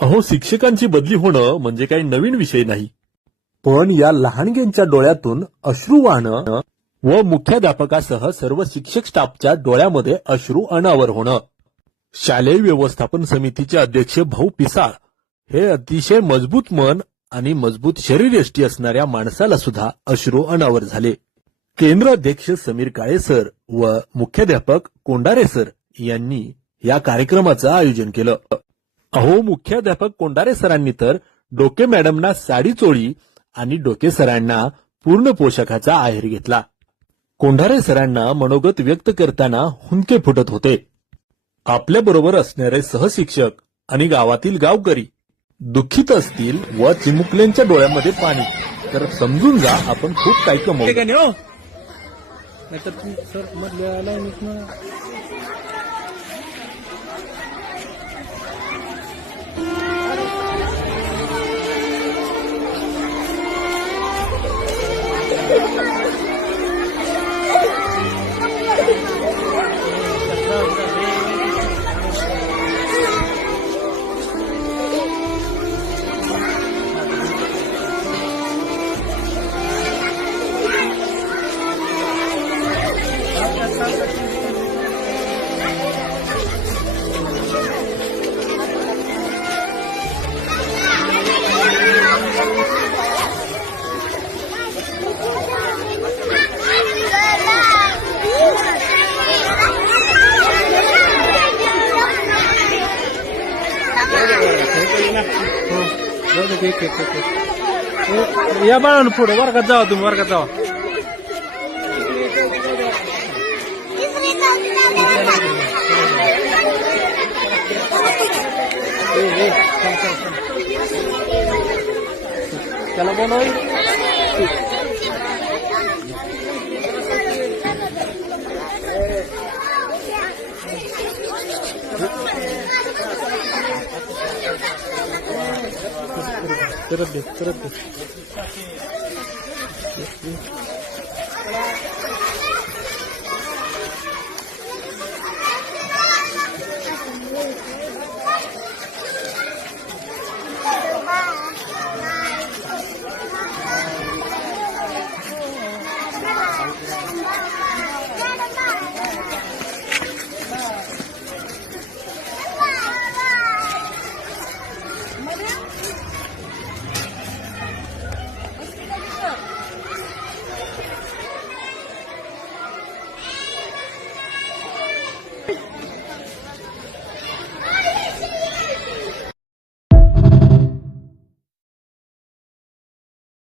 अहो, शिक्षकांची बदली होणं म्हणजे काही नवीन विषय नाही. पण या लहानग्यांच्या डोळ्यातून अश्रू वाहणं व मुख्याध्यापकासह सर्व शिक्षक स्टाफच्या डोळ्यामध्ये अश्रू अनावर होणं. शालेय व्यवस्थापन समितीचे अध्यक्ष भाऊ पिसाळ हे अतिशय मजबूत मन आणि मजबूत शरीरयष्टी असणाऱ्या माणसाला सुद्धा अश्रू अनावर झाले. केंद्र अध्यक्ष समीर काळे सर व मुख्याध्यापक कोंडारे सर यांनी या कार्यक्रमाचं आयोजन केलं. अहो, मुख्याध्यापक कोंडारे सरांनी तर डोके मॅडमना साडी चोळी आणि डोके सरांना पूर्ण पोशाखाचा आहेर घेतला. कोंढारे सरांना मनोगत व्यक्त करताना हुंदके फुटत होते. आपल्याबरोबर असणारे सहशिक्षक आणि गावातील गावकरी दुःखित असतील व चिमुकल्यांच्या डोळ्यामध्ये पाणी, तर समजून जा आपण खूप काही कमवू. या बाळानं पुढे वर्गात जावा, तुम्ही वर्गात जावा. त्याला बोलवा. करत दे.